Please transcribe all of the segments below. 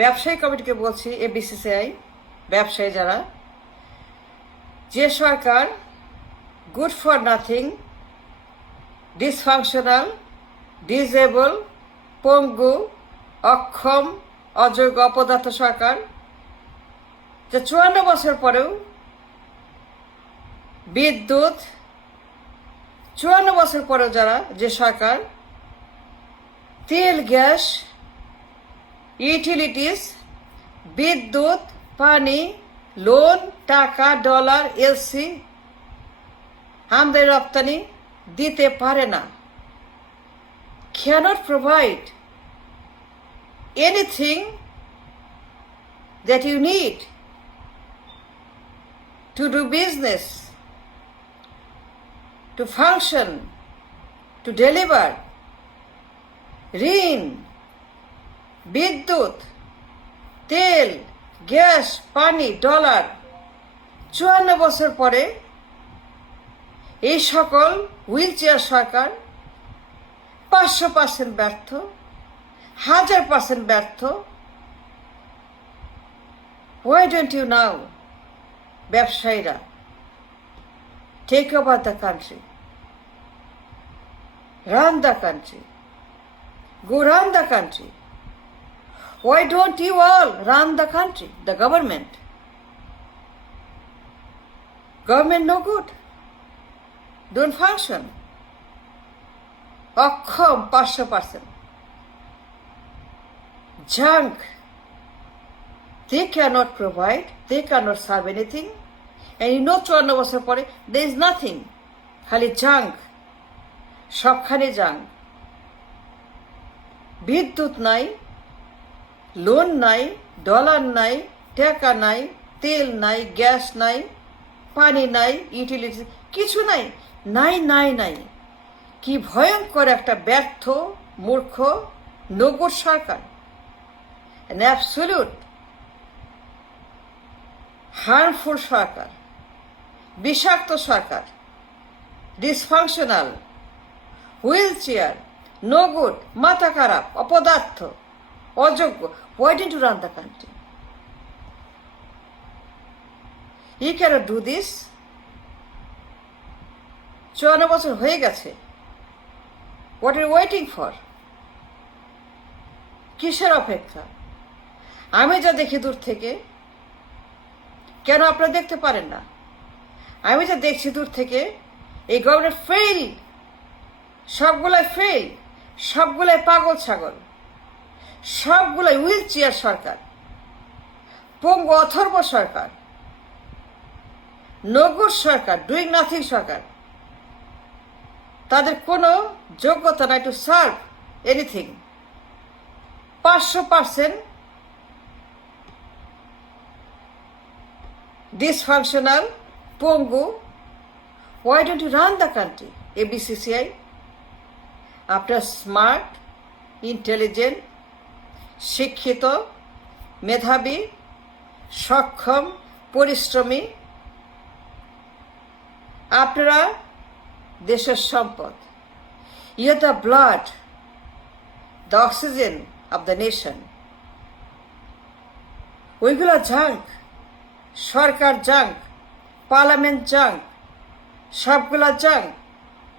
ব্যবসায়ী কমিটিকে বলছি, বিসিসিআই ব্যবসায়ী যারা, যে সরকার good for nothing, dysfunctional, disable, পঙ্গু, অক্ষম, অযোগ্য, অপদার্থ সরকার, যে 54 বছর পরেও বিদ্যুৎ, 54 বছর পরেও যারা, যে সরকার তেল, গ্যাস, ইউটিলিটিস, বিদ্যুৎ, পানি, লোন, টাকা, ডলার, এলসি, আমদানি রপ্তানি দিতে পারে না, cannot provide anything that you need to do business, to function, to deliver, ঋণ, বিদ্যুৎ, তেল, গ্যাস, পানি, ডলার, 54 বছর পরে এই সকল হুইল চেয়ার সরকার 500% ব্যর্থ, 1000% ব্যর্থ। Why don't you now, ব্যবসায়ীরা, take over the country, run the country, go run the country? Why don't you all run the country, the government? Government no good, don't function, অক্ষম 500%, junk, they cannot provide, they cannot serve anything, and 54 বছর পরে there is nothing, খালি junk, সবখানে junk, বিদ্যুৎ নাই, loan নাই, dollar নাই, টাকা নাই, তেল নাই, গ্যাস নাই, পানি নাই, ইউটিলিটি কিছু নাই, নাই নাই নাই। কি ভয়ঙ্কর একটা ব্যর্থ, মূর্খ, নগর সরকার, an absolute harmful সরকার, বিষাক্ত সরকার, dysfunctional, wheelchair, no good, মাথা খারাপ, অপদার্থ, অযোগ্য। Why didn't you run the country? You cannot do this. 54 বছর হয়ে গেছে। What are you waiting for? কিসের অপেক্ষা? আমি যা দেখি দূর থেকে, কেন আপনারা দেখতে পারেন না? আমি যা দেখছি দূর থেকে, এই গভর্নমেন্ট ফেল, সবগুলাই ফেল, সবগুলাই পাগল ছাগল, সবগুলাই হুইল চেয়ার সরকার, পঙ্গু অথর্ব সরকার, নগর সরকার, ডুইং নাথিং সরকার। তাদের কোনো যোগ্যতা নাই টু সার্ভ এনিথিং। 500% ডিসফাংশনাল, পঙ্গু। Why don't you run the country? BCCI, আপনার স্মার্ট, ইন্টেলিজেন্ট, শিক্ষিত, মেধাবী, সক্ষম, পরিশ্রমী, আপনারা দেশের সম্পদ। You are the blood, the oxygen of the nation. ওইগুলো জাঙ্ক, সরকার জাঙ্ক, পার্লামেন্ট জাঙ্ক, সবগুলা জাঙ্ক,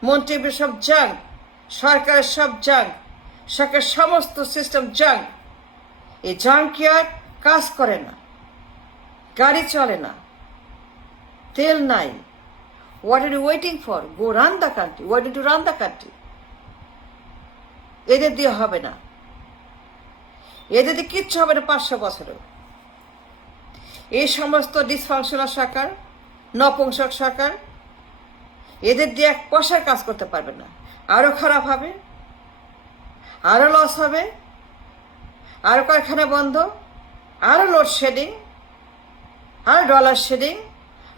মন্ত্রী সব জাঙ্ক, সরকারের সব জাঙ্ক, সরকারের সমস্ত সিস্টেম জাঙ্ক। এই জাঙ্ক আর কাজ করে না, গাড়ি চলে না, তেল নাই। What are you waiting for? Go run the country. Why don't you run the country? এদের দিয়ে হবে না, এদের দিয়ে কিচ্ছু হবে না 500 বছরেও। এই সমস্ত ডিসফাংশনাল সরকার, নপুংসক সরকার, এদের দিয়ে এক পয়সার কাজ করতে পারবে না। আরো খারাপ হবে, আরো লস হবে, আরো কারখানা বন্ধ, আরো লোডশেডিং, আরো ডলার শেডিং,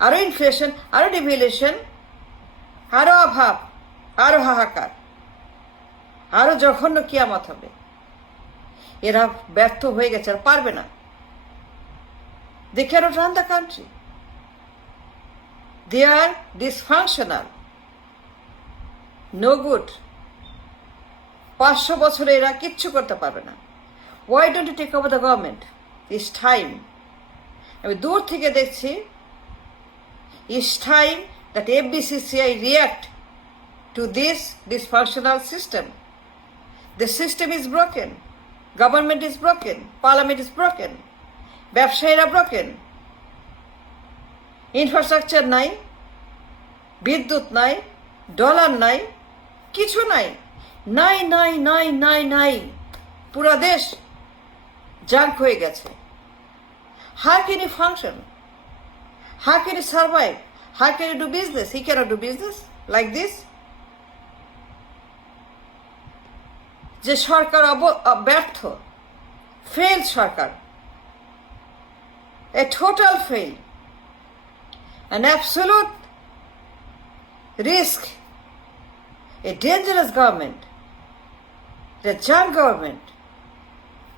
আরো ইনফ্লেশন, আরো ডিভ্যালুয়েশন, আরো অভাব, আরো হাহাকার, আরো জঘন্য কিয়ামত হবে। এরা ব্যর্থ হয়ে গেছে, আর পারবে না। They cannot run the country. They are dysfunctional, no good. 500 বছরে এরা কিচ্ছু করতে পারবে না। Why don't you take over the government? It's time. আমি দূর থেকে দেখছি, it's time that FBCCI react to this dysfunctional system. The system is broken. Government is broken. Parliament is broken. ব্যবসায়ীরা broken. ইনফ্রাস্ট্রাকচার নাই, বিদ্যুৎ নাই, ডলার নাই, কিছু নাই, নাই নাই নাই নাই নাই, পুরা দেশ জাঙ্ক হয়ে গেছে। How can you function? How can you survive? How can you do business? He cannot do business like this. যে সরকার ব্যর্থ, fail Sarkar, a total fail, an absolute risk, a dangerous government, the junk government,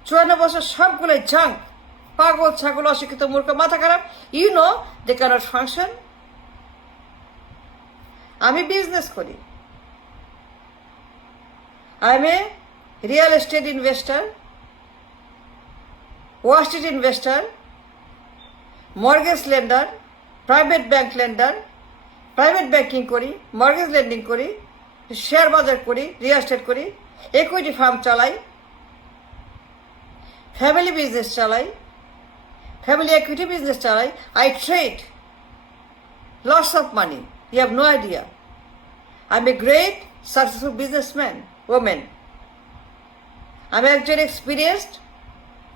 54 বছর সবগুলোই junk, পাগল ছাগল, অশিক্ষিত, মূর্খ, মাথা খারাপ, you know they can't function. আমি বিজনেস করি, I am a real estate investor, Wall Street investor, mortgage lender, private bank lender, private banking করি, মর্গেজ লেন্ডিং করি, শেয়ার বাজার করি, রিয়েল এস্টেট করি, ইকুইটি ফার্ম চালাই, ফ্যামিলি বিজনেস চালাই, family equity business চালাই, I trade lots of money, you have no idea. I am a great successful businessman, women. আমি একজন এক্সপিরিয়েন্সড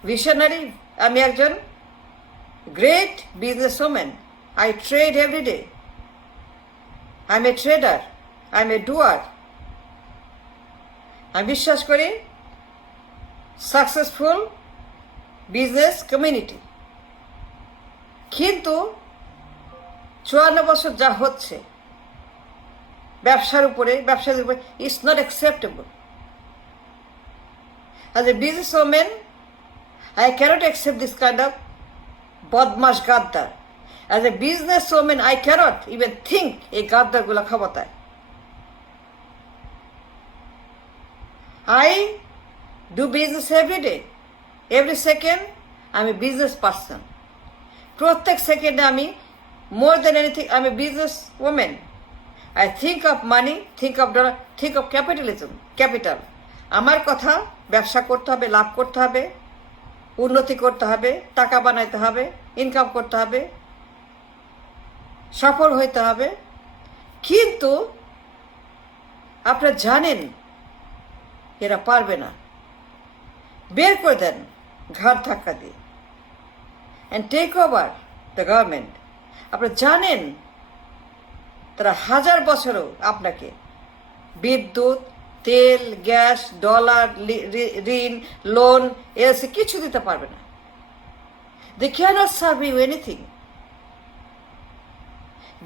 ভিশনারি, আমি একজন great business women. I trade every day, I am a trader, I am a doer. আমি বিশ্বাস করি successful business community. কিন্তু 54 বছর যা হচ্ছে ব্যবসার উপরে, ব্যবসাদের উপরে, it's not acceptable. As a businesswoman, I cannot accept this kind of বদমাস গাদ্দার। As a businesswoman, I cannot even think এই গাদ্দারগুলো ক্ষমতায়। I do business every day, every second. I'm a business person. প্রত্যেক সেকেন্ডে আমি more than anything, I'm a business woman. I think of money, think of dollar, think of capitalism, capital. আমার কথা, ব্যবসা করতে হবে, লাভ করতে হবে, উন্নতি করতে হবে, টাকা বানাইতে হবে, ইনকাম করতে হবে, সফল হইতে হবে। কিন্তু আপনারা জানেন এরা পারবে না, বের করে দেন ঘাড় ধাক্কা দিয়ে, and take over the government. আপনারা জানেন তারা 1000 বছরও আপনাকে বিদ্যুৎ, তেল, গ্যাস, ডলার, ঋণ, লোন, এলসি কিছু দিতে পারবে না। They cannot serve you anything.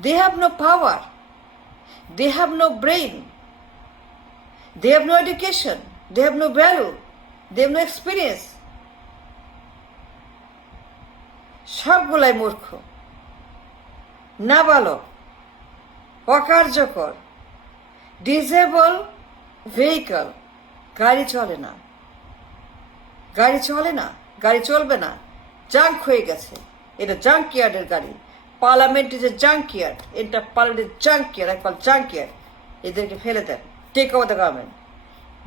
They have no power, they have no brain, they have no education, they have no value, they have no experience. সবগুলাই মূর্খ, নাবালক, অকার্যকর, ডিসেবল ভেহিকল। গাড়ি চলে না, গাড়ি চলে না, গাড়ি চলবে না, জাঙ্ক হয়ে গেছে। এটা জাঙ্ক ইয়ার্ডের গাড়ি। Parliament is a junkyard, এটা পার্লামেন্টের জাঙ্ক ইয়ার্ড, এক জাঙ্ক ইয়ার্ড। এদেরকে ফেলে দেন, take over the government.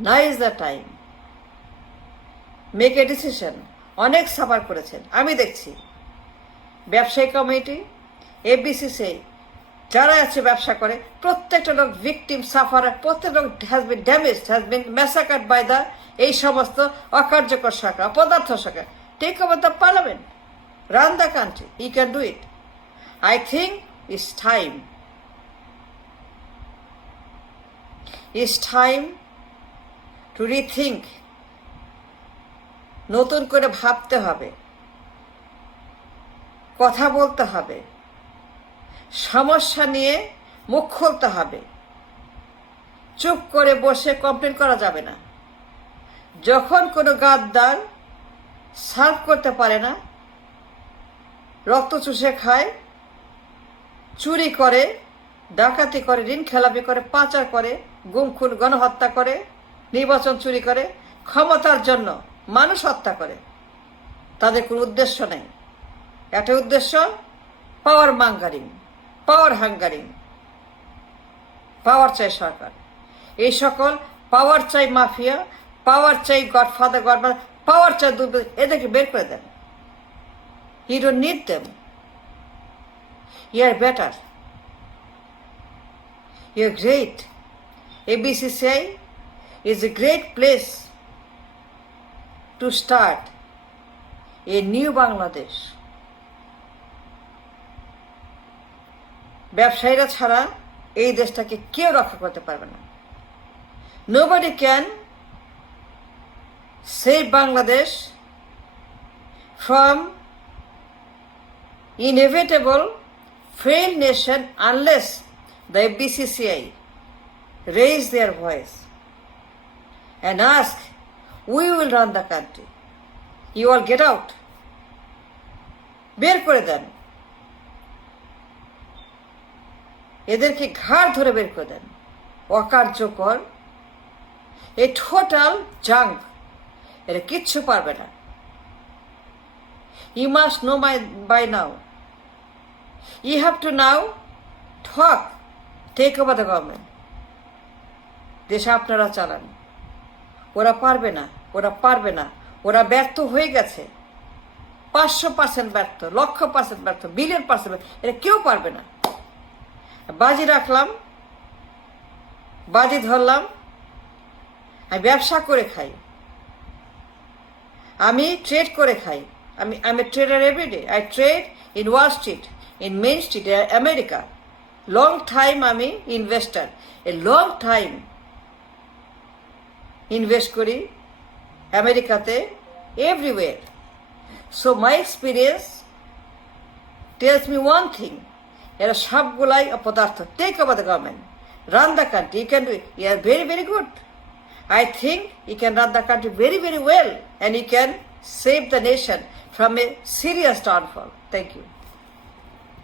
Now is the time, make a decision. অনেক সাফার করেছেন, আমি দেখছি। ব্যবসায়ী কমিটি, এফবিসিসিআই যারা আছে ব্যবসা করে, প্রত্যেকটা লোক ভিকটিম, সাফারার, প্রত্যেক লোক has been damaged, has been massacred by the এই সমস্ত অকার্যকর সরকার, অপদার্থ সরকার। Take over the parliament, run the country, you can do it. I think it's time, it's time to rethink. নতুন করে ভাবতে হবে, কথা বলতে হবে, সমস্যা নিয়ে মুখ খুলতে হবে। চুপ করে বসে কমপ্লেন করা যাবে না। যখন কোনো গাদ্দার সার্ভ করতে পারে না, রক্ত চুষে খায়, চুরি করে, ডাকাতি করে, ঋণ খেলাপি করে, পাচার করে, গুম খুন গণহত্যা করে, নির্বাচন চুরি করে, ক্ষমতার জন্য মানুষ হত্যা করে, তাদের কোনো উদ্দেশ্য নেই। একটা উদ্দেশ্য পাওয়ার মাঙ্গারিং, পাওয়ার হাঙ্গারিং, পাওয়ার চাই সরকার। এই সকল পাওয়ার চাই মাফিয়া, পাওয়ার চাই গডফাদার, পাওয়ার চাই এদেরকে বের করে দেন। You don't need them. You are better. You are great. ABCCI is a great place to start a new Bangladesh. ব্যবসায়ীরা ছাড়া এই দেশটাকে কেউ রক্ষা করতে পারবে না। Nobody can save Bangladesh from inevitable failed nation unless the BCCI raise their voice and ask, we will run the country. You all get out. বের করে দেন, এদেরকে ঘাড় ধরে বের করে দেন। অকার্যকর, এ টোটাল জাঙ্ক, এটা কিচ্ছু পারবে না। You must know by now. You have to now take over the government. দেশ আপনারা চালান। ওরা পারবে না, ওরা পারবে না, ওরা ব্যর্থ হয়ে গেছে। 500% ব্যর্থ, 1,00,000% ব্যর্থ, বিলিয়ন% ব্যর্থ, এটা কেউ পারবে না। বাজি রাখলাম, বাজি ধরলাম, আমি ব্যবসা করে খাই, আমি ট্রেড করে খাই। I'm a trader every day. I trade in Wall Street, in Main Street, America. Long time I'm an investor. A long time invest করি আমেরিকাতে, everywhere. So my experience tells me one thing. এরা সবগুলাই অপদার্থ। Take over the government. Run the country. You can do it. You are very, very good. I think you can run the country very, very well. And you can save the nation from a serious downfall. Thank you.